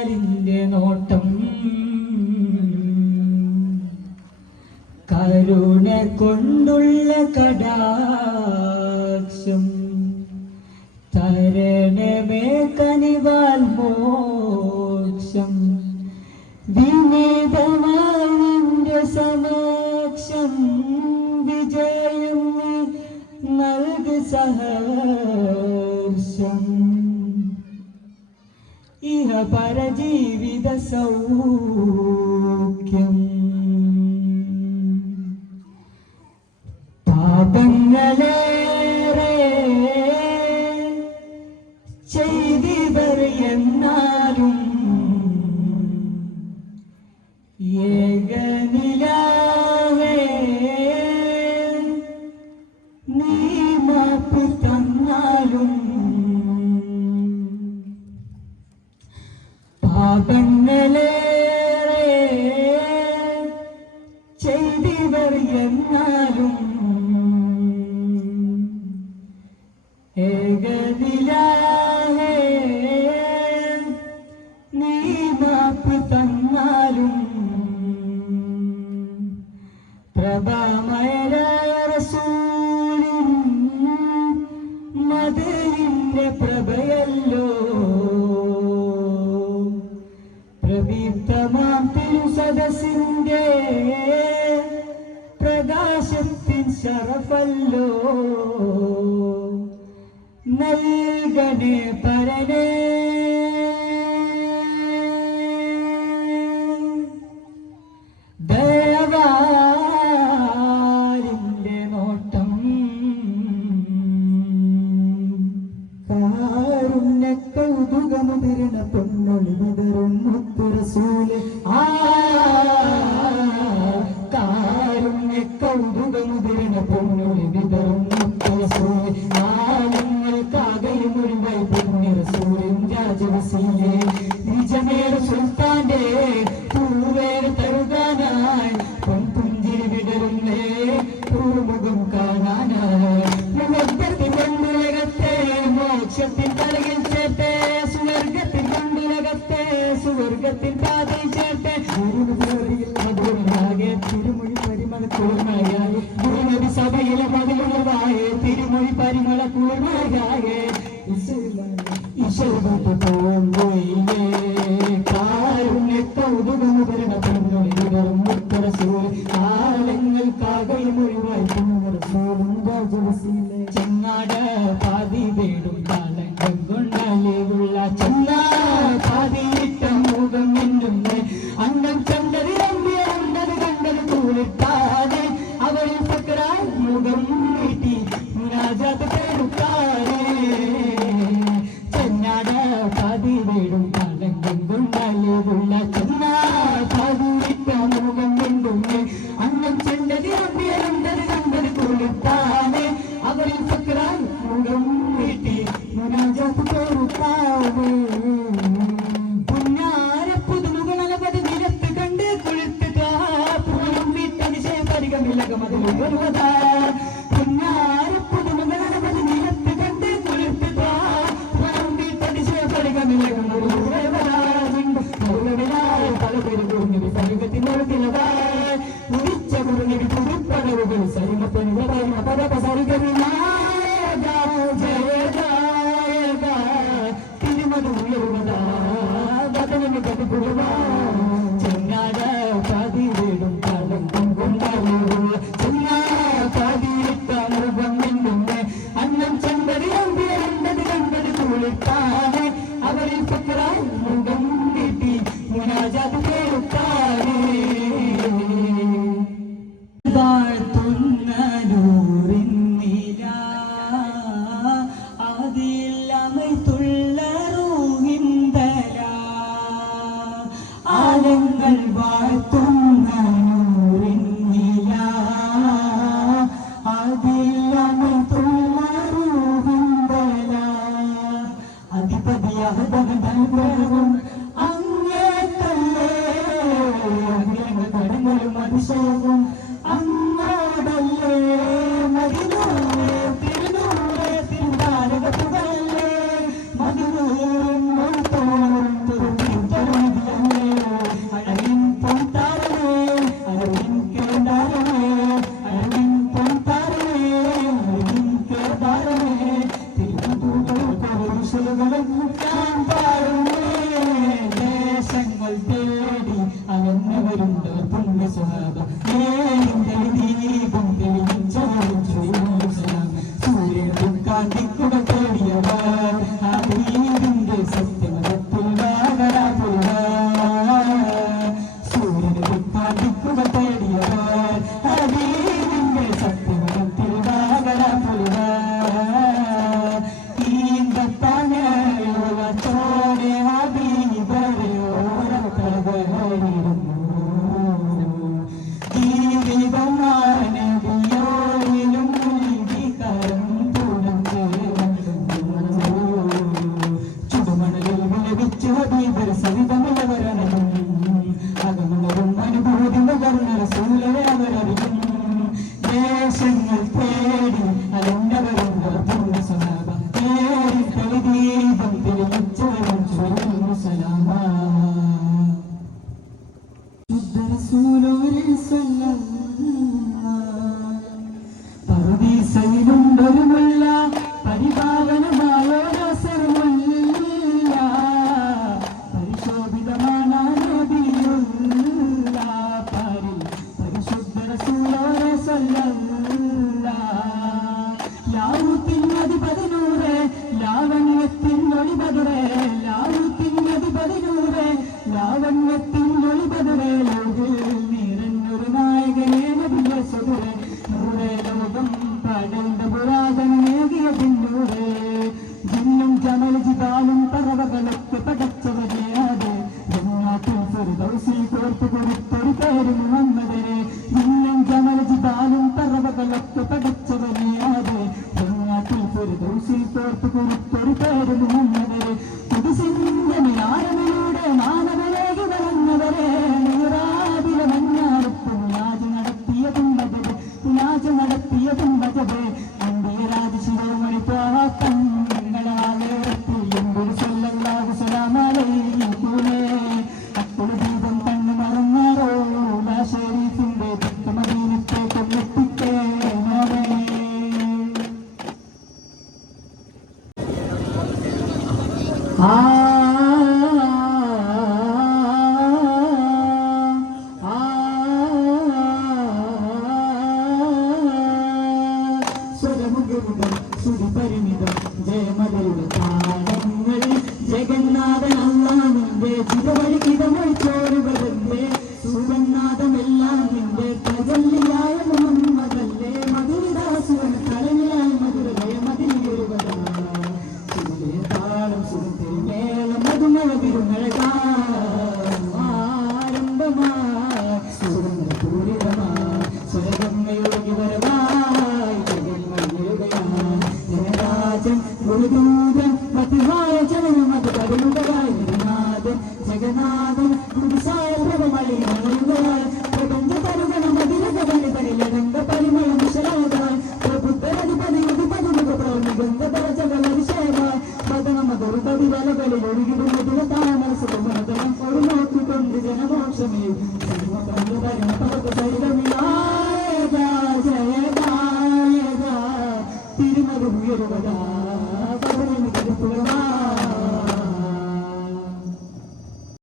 കരുണാകരന്റെ നോട്ടം. കരുണ കൊണ്ടുള്ള കടാക്ഷം. തരണമേ കനിവാൽ മോക്ഷം. വിനീതമാനിന്റെ സമാക്ഷം വിജയം നൽകി സഹ ഇഹ പരജീവിത സൗഖ്യം. പല്ലോ. നൽകണേ പരനേ. ദയവാരിന്റെ നോട്ടം കാരുണ്യ കൗതുകമുതിരണ నిజమే Usah ലാവണ്യത്തിൻ ഒളിപതരെ ലോകിൽ നിറഞ്ഞൊരു നായകനെ നബിയ സുതുരെ നൂറെ ലോകം പടർന്ന പുരാതൻ നേകിയ പിന്നൂറെ. ജിന്നും ജമൽ ജിതാലും പറവകളൊക്കെ പടച്ചവരെ അതെ ജന്നാത്തിൽ ഫിർദൗസിൽ കോർത്തു കൊടുത്തൊരു പേര് മുഹമ്മദനെ ജിന്നും ജമൽ പറവകളൊക്കെ പടച്ച Sou da Mugamuga, sou do Parinidão.